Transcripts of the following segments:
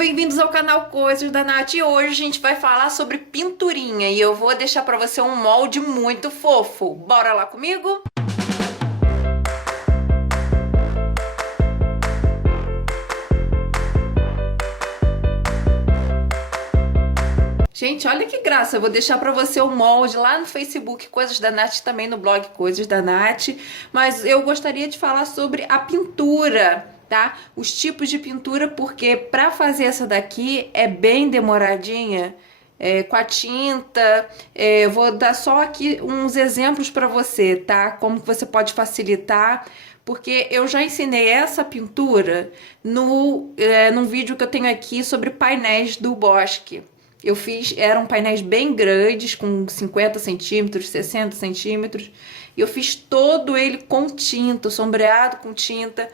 bem-vindos ao canal Coisas da Nath. E hoje a gente vai falar sobre pinturinha e eu vou deixar pra você um molde muito fofo. Bora lá comigo? Gente, olha que graça, eu vou deixar pra você o molde lá no Facebook Coisas da Nath, também no blog Coisas da Nath, mas eu gostaria de falar sobre a pintura, tá? Os tipos de pintura, porque pra fazer essa daqui é bem demoradinha, com a tinta. Eu vou dar só aqui uns exemplos pra você, tá? Como que você pode facilitar, porque eu já ensinei essa pintura num vídeo que eu tenho aqui sobre painéis do Bosque. Eu fiz, eram painéis bem grandes, com 50 centímetros, 60 centímetros. E eu fiz todo ele com tinta, sombreado com tinta.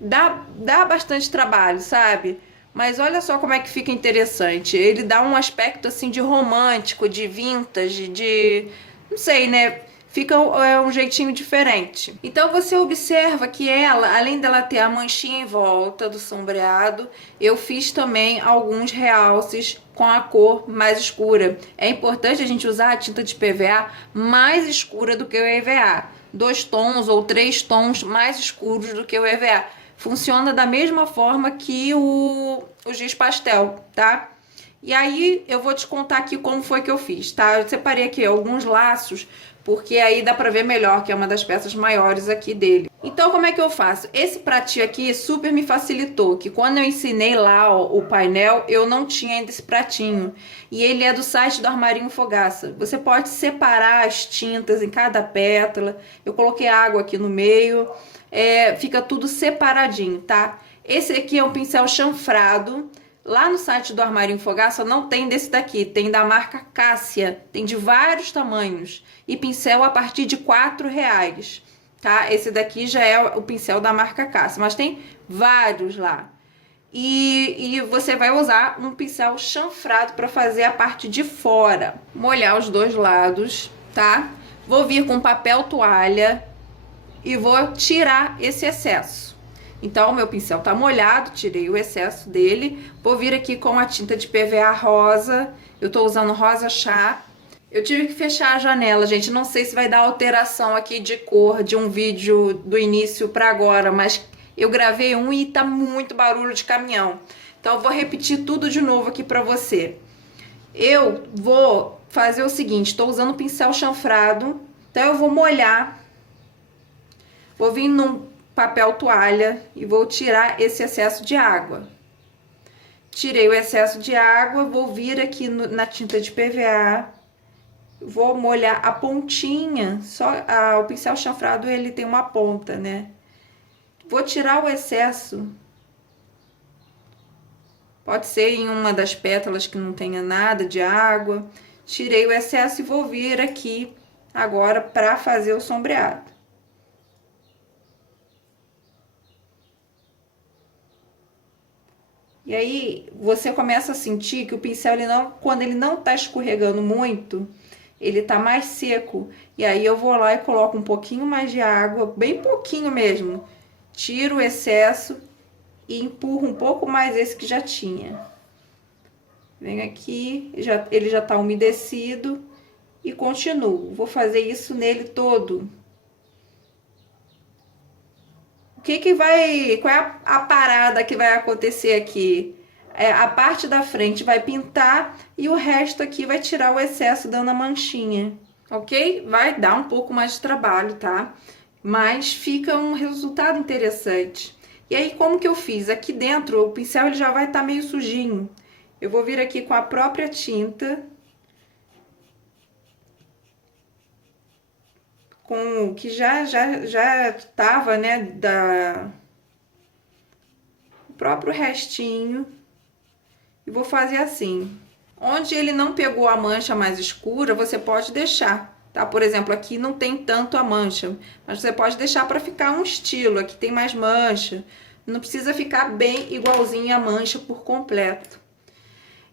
Dá bastante trabalho, sabe? Mas olha só como é que fica interessante. Ele dá um aspecto assim de romântico, de vintage, de... não sei, né? Fica um jeitinho diferente. Então você observa que ela, além dela ter a manchinha em volta do sombreado, eu fiz também alguns realces com a cor mais escura. É importante a gente usar a tinta de PVA mais escura do que o EVA. 2 tons ou 3 tons mais escuros do que o EVA. Funciona da mesma forma que o giz pastel, tá? E aí eu vou te contar aqui como foi que eu fiz, tá? Eu separei aqui alguns laços, porque aí dá pra ver melhor, que é uma das peças maiores aqui dele. Então como é que eu faço? Esse pratinho aqui super me facilitou, que quando eu ensinei lá, ó, o painel, eu não tinha ainda esse pratinho. E ele é do site do Armarinho Fogaça. Você pode separar as tintas em cada pétala. Eu coloquei água aqui no meio, fica tudo separadinho, tá? Esse aqui é um pincel chanfrado. Lá no site do Armarinho Fogaça não tem desse daqui, tem da marca Cássia, tem de vários tamanhos e pincel a partir de R$4, tá? Esse daqui já é o pincel da marca Cássia, mas tem vários lá. E você vai usar um pincel chanfrado para fazer a parte de fora. Molhar os dois lados, tá? Vou vir com papel toalha e vou tirar esse excesso. Então, o meu pincel tá molhado, tirei o excesso dele. Vou vir aqui com a tinta de PVA rosa. Eu tô usando rosa chá. Eu tive que fechar a janela, gente. Não sei se vai dar alteração aqui de cor de um vídeo do início para agora, mas eu gravei um e tá muito barulho de caminhão. Então, eu vou repetir tudo de novo aqui para você. Eu vou fazer o seguinte, tô usando pincel chanfrado. Então, eu vou molhar. Vou vir num papel toalha e vou tirar esse excesso de água. Tirei o excesso de água, vou vir aqui na tinta de PVA, vou molhar a pontinha, o pincel chanfrado ele tem uma ponta, né? Vou tirar o excesso, pode ser em uma das pétalas que não tenha nada de água. Tirei o excesso e vou vir aqui agora para fazer o sombreado. E aí, você começa a sentir que o pincel, quando ele não tá escorregando muito, ele tá mais seco. E aí, eu vou lá e coloco um pouquinho mais de água, bem pouquinho mesmo. Tiro o excesso e empurro um pouco mais esse que já tinha. Vem aqui, ele já tá umedecido e continuo. Vou fazer isso nele todo. Qual é a parada que vai acontecer aqui? A parte da frente vai pintar e o resto aqui vai tirar o excesso dando a manchinha, ok? Vai dar um pouco mais de trabalho, tá? Mas fica um resultado interessante. E aí, como que eu fiz? Aqui dentro, o pincel ele já vai estar meio sujinho. Eu vou vir aqui com a própria tinta, com o que já tava, né, o próprio restinho, e vou fazer assim. Onde ele não pegou a mancha mais escura, você pode deixar, tá? Por exemplo, aqui não tem tanto a mancha, mas você pode deixar para ficar um estilo. Aqui tem mais mancha, não precisa ficar bem igualzinho a mancha por completo.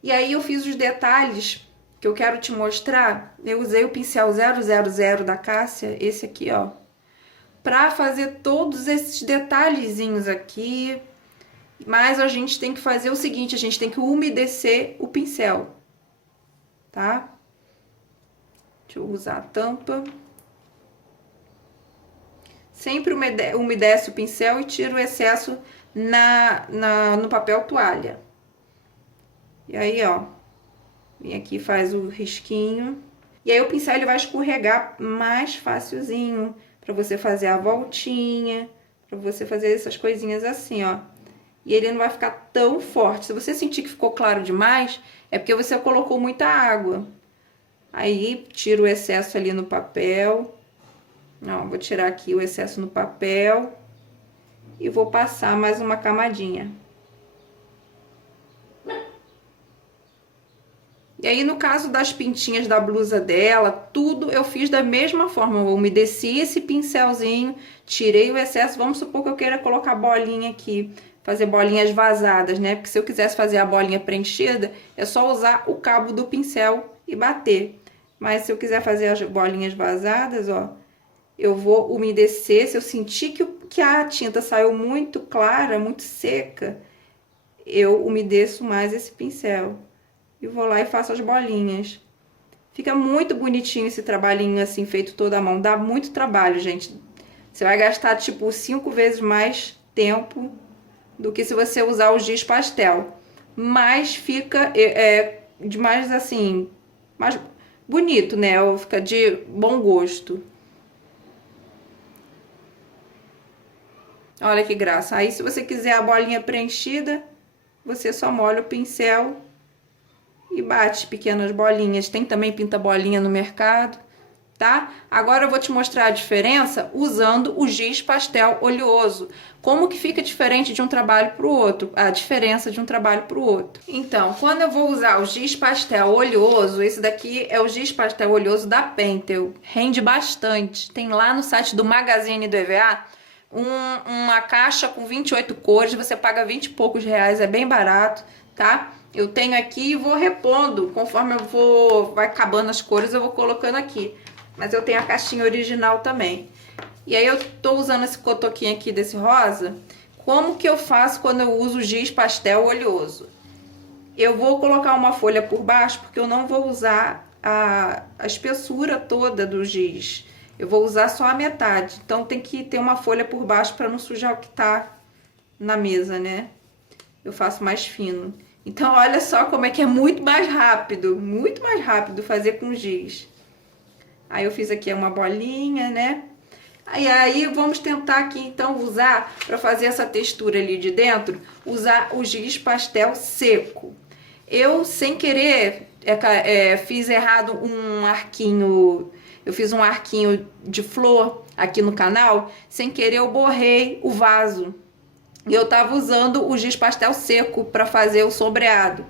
E aí eu fiz os detalhes que eu quero te mostrar. Eu usei o pincel 000 da Cássia, esse aqui, ó, pra fazer todos esses detalhezinhos aqui. Mas a gente tem que fazer o seguinte, a gente tem que umedecer o pincel, tá? Deixa eu usar a tampa. Sempre umedece o pincel e tira o excesso no papel toalha. E aí, ó, vem aqui e faz o risquinho. E aí o pincel ele vai escorregar mais facilzinho, pra você fazer a voltinha, pra você fazer essas coisinhas assim, ó. E ele não vai ficar tão forte. Se você sentir que ficou claro demais, é porque você colocou muita água. Aí, tira o excesso ali no papel. Ó, vou tirar aqui o excesso no papel. E vou passar mais uma camadinha. E aí, no caso das pintinhas da blusa dela, tudo eu fiz da mesma forma. Eu umedeci esse pincelzinho, tirei o excesso. Vamos supor que eu queira colocar bolinha aqui, fazer bolinhas vazadas, né? Porque se eu quisesse fazer a bolinha preenchida, é só usar o cabo do pincel e bater. Mas se eu quiser fazer as bolinhas vazadas, ó, eu vou umedecer. Se eu sentir que a tinta saiu muito clara, muito seca, eu umedeço mais esse pincel. E vou lá e faço as bolinhas. Fica muito bonitinho esse trabalhinho assim, feito toda à mão. Dá muito trabalho, gente. Você vai gastar, tipo, 5 vezes mais tempo do que se você usar o giz pastel. Mas fica de mais, assim, mais bonito, né? Fica de bom gosto. Olha que graça. Aí, se você quiser a bolinha preenchida, você só molha o pincel e bate pequenas bolinhas. Tem também pinta-bolinha no mercado, tá? Agora eu vou te mostrar a diferença usando o giz pastel oleoso. Como que fica diferente de um trabalho para o outro, a diferença de um trabalho para o outro. Então, quando eu vou usar o giz pastel oleoso, esse daqui é o giz pastel oleoso da Pentel, rende bastante. Tem lá no site do Magazine do EVA uma caixa com 28 cores, você paga 20 e poucos reais, é bem barato, tá? Eu tenho aqui e vou repondo, conforme vai acabando as cores, eu vou colocando aqui. Mas eu tenho a caixinha original também. E aí eu tô usando esse cotoquinho aqui desse rosa. Como que eu faço quando eu uso giz pastel oleoso? Eu vou colocar uma folha por baixo, porque eu não vou usar a espessura toda do giz. Eu vou usar só a metade. Então tem que ter uma folha por baixo para não sujar o que tá na mesa, né? Eu faço mais fino. Então, olha só como é que é muito mais rápido fazer com giz. Aí eu fiz aqui uma bolinha, né? Aí vamos tentar aqui, então, usar, para fazer essa textura ali de dentro, usar o giz pastel seco. Eu, sem querer, fiz errado um arquinho, eu fiz um arquinho de flor aqui no canal, sem querer eu borrei o vaso. E eu tava usando o giz pastel seco para fazer o sombreado.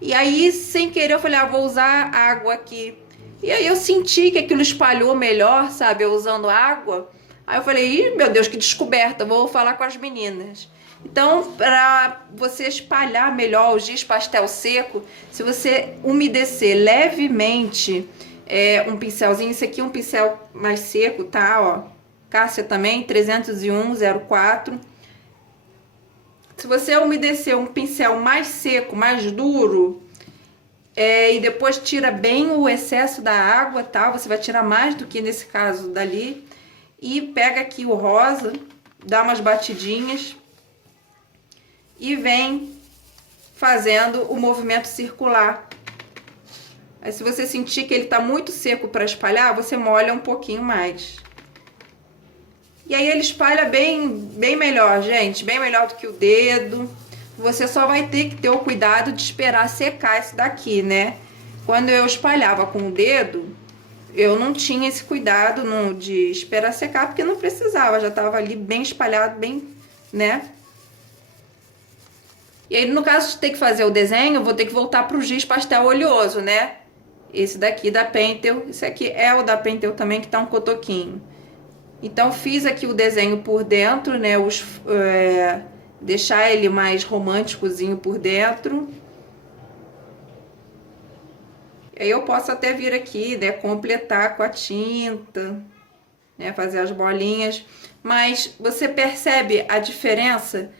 E aí, sem querer, eu falei, vou usar água aqui. E aí eu senti que aquilo espalhou melhor, sabe? Eu usando água. Aí eu falei, ih, meu Deus, que descoberta, vou falar com as meninas. Então, para você espalhar melhor o giz pastel seco, se você umedecer levemente um pincelzinho, esse aqui é um pincel mais seco, tá? Ó, Cássia também, 301/04. Se você umedecer um pincel mais seco, mais duro, e depois tira bem o excesso da água, tá? Você vai tirar mais do que nesse caso dali. E pega aqui o rosa, dá umas batidinhas e vem fazendo o movimento circular. Aí, se você sentir que ele tá muito seco para espalhar, você molha um pouquinho mais. E aí ele espalha bem melhor, gente, bem melhor do que o dedo. Você só vai ter que ter o cuidado de esperar secar isso daqui, né? Quando eu espalhava com o dedo, eu não tinha esse cuidado de esperar secar, porque não precisava, já tava ali bem espalhado, bem, né? E aí, no caso de ter que fazer o desenho, eu vou ter que voltar pro giz pastel oleoso, né? Esse daqui da Pentel, esse aqui é o da Pentel também, que tá um cotoquinho. Então, fiz aqui o desenho por dentro, né? Deixar ele mais românticozinho por dentro. Aí eu posso até vir aqui, né? Completar com a tinta, né? Fazer as bolinhas. Mas você percebe a diferença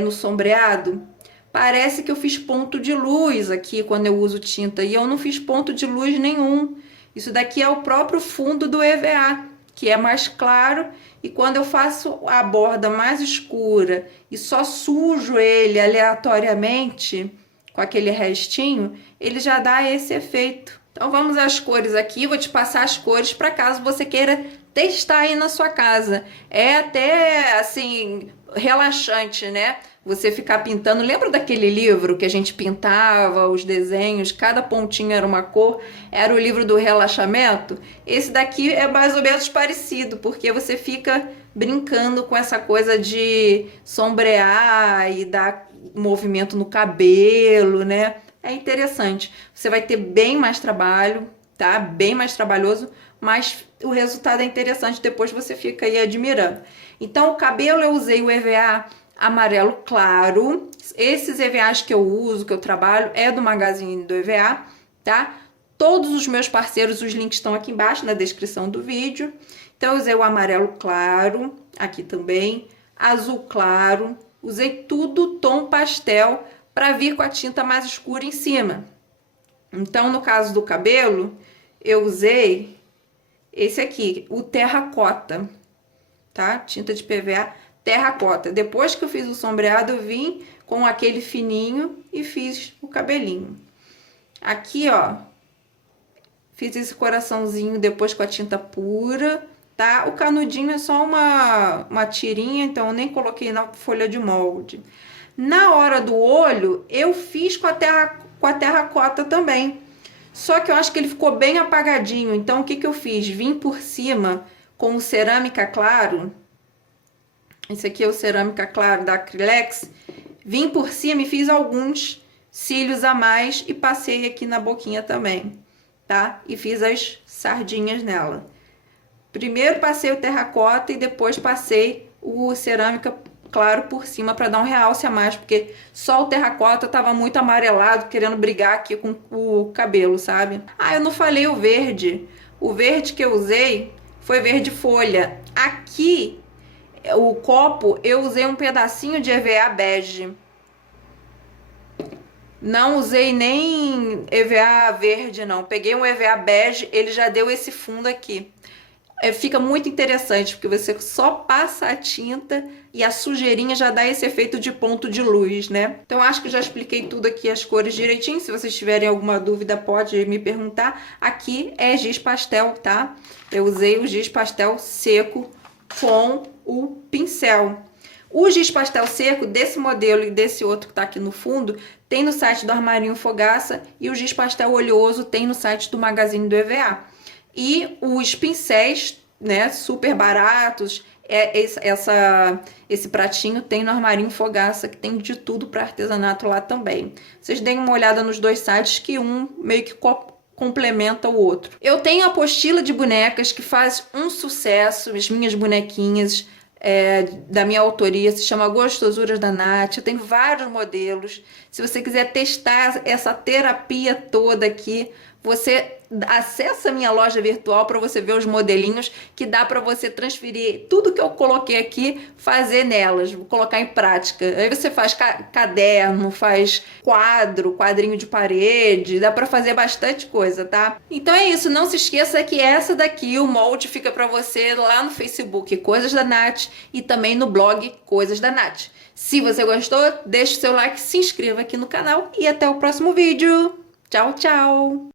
no sombreado, parece que eu fiz ponto de luz aqui quando eu uso tinta, e eu não fiz ponto de luz nenhum. Isso daqui é o próprio fundo do EVA, que é mais claro, e quando eu faço a borda mais escura e só sujo ele aleatoriamente com aquele restinho, ele já dá esse efeito. Então vamos às cores aqui, vou te passar as cores para caso você queira testar aí na sua casa. É até assim relaxante, né? Você ficar pintando. Lembra daquele livro que a gente pintava os desenhos, cada pontinho era uma cor? Era o livro do relaxamento? Esse daqui é mais ou menos parecido, porque você fica brincando com essa coisa de sombrear e dar movimento no cabelo, né? É interessante. Você vai ter bem mais trabalho, tá? Bem mais trabalhoso, mas o resultado é interessante. Depois você fica aí admirando. Então, o cabelo eu usei o EVA amarelo claro. Esses EVAs que eu uso, que eu trabalho, é do Magazine do EVA, tá? Todos os meus parceiros, os links estão aqui embaixo na descrição do vídeo. Então, eu usei o amarelo claro, aqui também, azul claro. Usei tudo tom pastel para vir com a tinta mais escura em cima. Então, no caso do cabelo, eu usei esse aqui, o terracota, tá? Tinta de PVA terracota. Depois que eu fiz o sombreado, eu vim com aquele fininho e fiz o cabelinho. Aqui, ó, fiz esse coraçãozinho depois com a tinta pura, tá? O canudinho é só uma tirinha, então eu nem coloquei na folha de molde. Na hora do olho, eu fiz com a terracota também. Só que eu acho que ele ficou bem apagadinho. Então, o que que eu fiz? Vim por cima com o cerâmica claro. Esse aqui é o cerâmica claro da Acrylex. Vim por cima e fiz alguns cílios a mais e passei aqui na boquinha também, tá? E fiz as sardinhas nela. Primeiro passei o terracota e depois passei o cerâmica claro por cima para dar um realce a mais, porque só o terracota tava muito amarelado, querendo brigar aqui com o cabelo, sabe? Ah, eu não falei o verde. O verde que eu usei foi verde folha. Aqui, o copo, eu usei um pedacinho de EVA bege. Não usei nem EVA verde, não. Peguei um EVA bege, ele já deu esse fundo aqui. Fica muito interessante, porque você só passa a tinta e a sujeirinha já dá esse efeito de ponto de luz, né? Então, acho que já expliquei tudo aqui, as cores direitinho. Se vocês tiverem alguma dúvida, pode me perguntar. Aqui é giz pastel, tá? Eu usei o giz pastel seco com o pincel. O giz pastel seco desse modelo e desse outro que tá aqui no fundo, tem no site do Armarinho Fogaça, e o giz pastel oleoso tem no site do Magazine do EVA. E os pincéis, né, super baratos, esse pratinho tem no Armarinho Fogaça, que tem de tudo para artesanato lá também. Vocês deem uma olhada nos dois sites, que um meio que complementa o outro. Eu tenho a apostila de bonecas que faz um sucesso, as minhas bonequinhas da minha autoria, se chama Gostosuras da Nath. Eu tenho vários modelos. Se você quiser testar essa terapia toda aqui, você acessa a minha loja virtual para você ver os modelinhos, que dá para você transferir tudo que eu coloquei aqui, fazer nelas, vou colocar em prática. Aí você faz caderno, faz quadrinho de parede, dá para fazer bastante coisa, tá? Então é isso, não se esqueça que essa daqui, o molde, fica para você lá no Facebook Coisas da Nath e também no blog Coisas da Nath. Se você gostou, deixe o seu like, se inscreva aqui no canal e até o próximo vídeo. Tchau, tchau!